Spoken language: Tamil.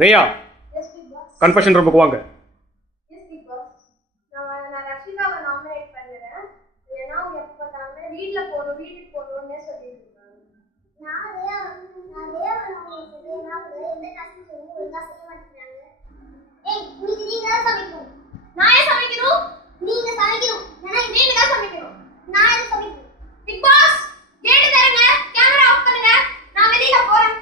ரேயா, கன்ஃபெஷன் ரூமுக்கு வாங்க. நான் ரஷிகாவை நாமினேட் பண்ணுறேன். ஏன்னா அவங்க எப்போ பார்த்தாலுமே வீட்டுக்கு போகணும்னே சொல்லிட்டு இருக்காங்க. நான் ரேயாவை நாமினேட் பண்ணுறேன். எந்த டாஸ்க்கும் ஒழுங்காக செய்ய மாட்டேங்கிறாங்க. நீங்க தான் சமைக்கணும். நான் ஏன் சமைக்கணும்? நீங்க சமைக்கணும். ஏன்னா நீங்க தான் சமைக்கணும். நான் ஏன் சமைக்கணும்? பிக் பாஸ் கேட்டு தரங்க. கேமரா ஆஃப் பண்ணுங்க. நான் வெளியில போறேன்.